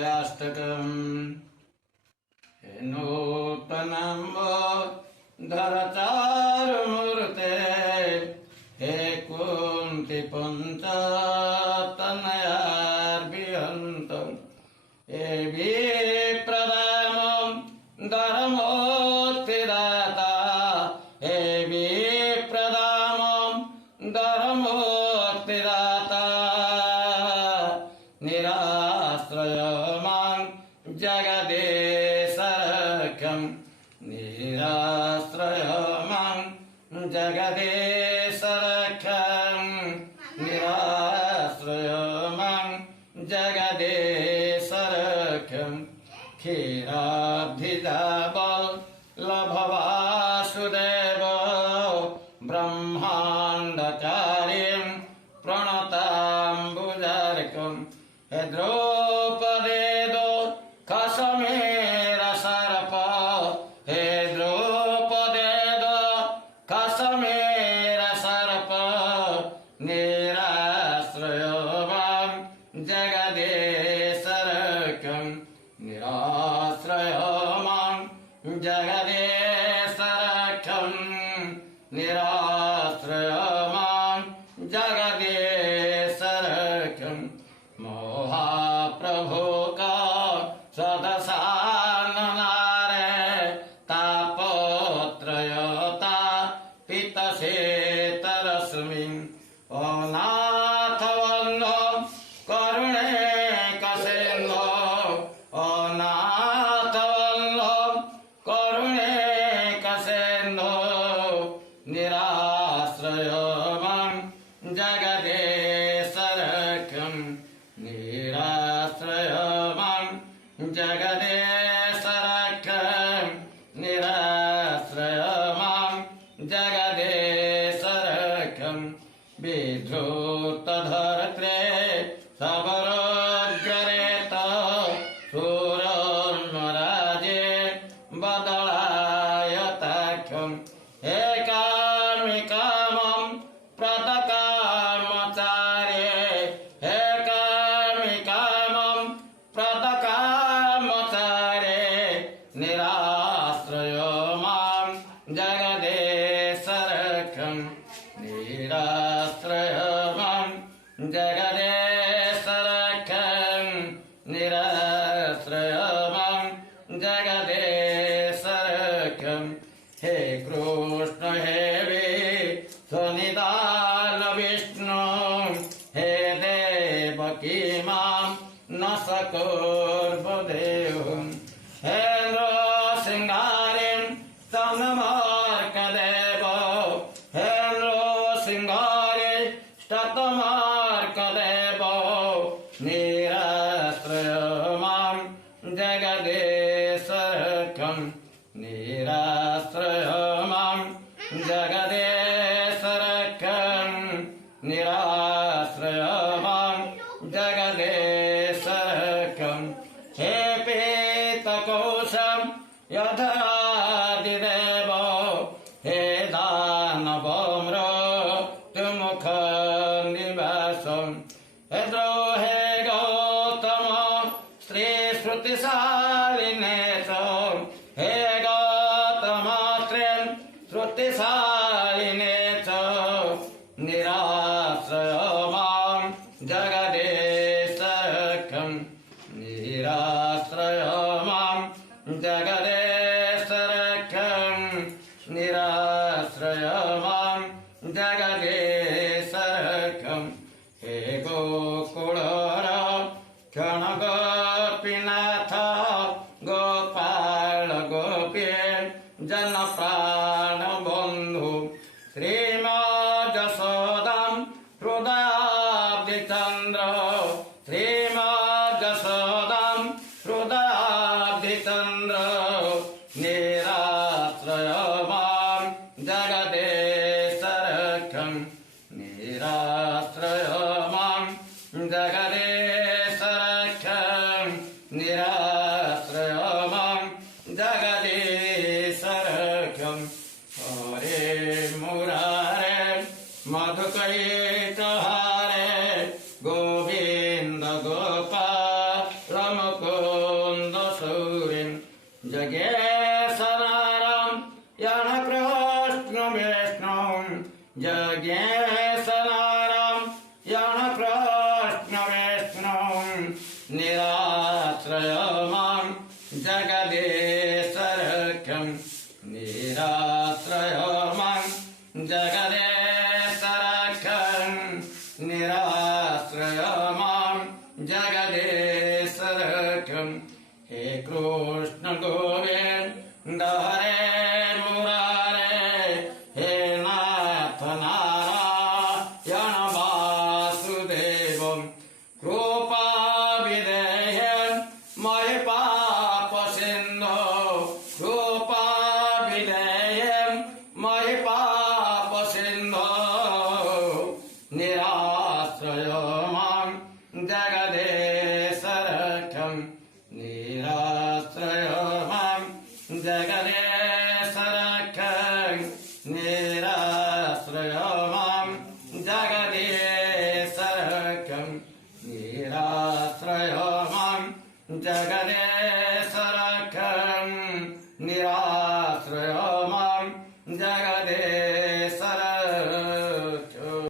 अष्टकम् नूतनं धरचारुमूर्ते हे कुन्ति पञ्चतनयार्भिहन्तम् हे विप्रदामं धर्मोत्थिदाता हे विप्रदामं धर्मोत्थिदाता निराश्रयमां जगदेशरक्षं निराश्रयमां जगदेशरक्षं निराश्रयमां जगदेशरक्षं क्षीराब्धिजाबल्लभवासुदेव ब्रह्माण्डचार्यं प्रणताम्बुजार्कं हे द्रौपदेदो खसमेरसर्प हे द्रौपदेदो खसमेरसर्प निराश्रयमां जगदेशरक्षं निराश्रयमां जगदेशरक्षं निराश्रयमां जगदेशरक्षं महाप्रभु का सदसाननारे तापत्रयता पितसेतरस्मिन् अनाथवन्नो करुणेकसेन्दो अनाथवन्नो करुणेकसेन्दो निराश्रयमां जगदेशरक्षं निराश्रयमां जगदेशरक्षं निराश्रयमां जगदेशरक्षं विधृतधर्त्रे सबरोग्ररेत शूरोन्मराजे बदलायताख्यं हे कामिकामं प्रतकामचार्ये हे कामिकामं प्रतकामचार्ये निराश्रयमां जगदेशरक्षं निराश्रयमां जगदेशरक्षं निराश्रयमां जगदेशरक्षं हे कृष्ण हे विष्णुनिदान विष्णु हे देवकी मां न सकुर्वदेवं हे नृसिंहारिं स्तनमार्कदेव हे नृसिंहारि स्तनमार्कदेव निराश्रयमां जगदेशरक्षं निराश्रयमां जगदेशरक्षं निराश्रयमां जगदेशरक्षं हे पीतकोशं यथादिदेव हे दानवमृत्युमुखनिवासं हे द्रोहे गौतम श्रीश्रुतिशालिने हे गौतम श्रुतिशालिने निराश्रयमां जगदेशरक्षं निराश्रयमां जगदेशरक्षं निराश्रयमां जगदेशरक्षं हे गोकुलरक्षण गोपीनाथ गोपाल गोपी जनप्राणबन्धु श्रीमज्जसोदां हृदयाब्धिचन्द्र श्रीमज्जसोदां हृदयाब्धिचन्द्र निराश्रयमां जगदेशरक्षं निराश्रयमां जगदेशरक्षं निराश्रयमां जगदेशरक्षं हरे मुरारे मधुकैटहारे गोविन्द गोपाल रमको जगेशनारं यणकृष्ण विष्णुं जगेशनारं यणकृष्ण विष्णुं निराश्रयमां जगदीशरक्षं निराश्रयमां जगदीशरक्षं निराश्रयमां जगदीशरक्षं हे कृष्ण गोविंद हरे मुरारे हे नाथ नारायण वासुदेवं कृपा विधेयं मयि पाप सिन्धो कृपा विधेयं मयि पाप सिन्धो निराश्रय मां जगदीशरक्षं निराश्रय मां जगदीशरक्षं निराश्रय मां जगदीशरक्षं निराश्रय मां जगदीशरक्षं निराश्रय मां जगदीशरक्षं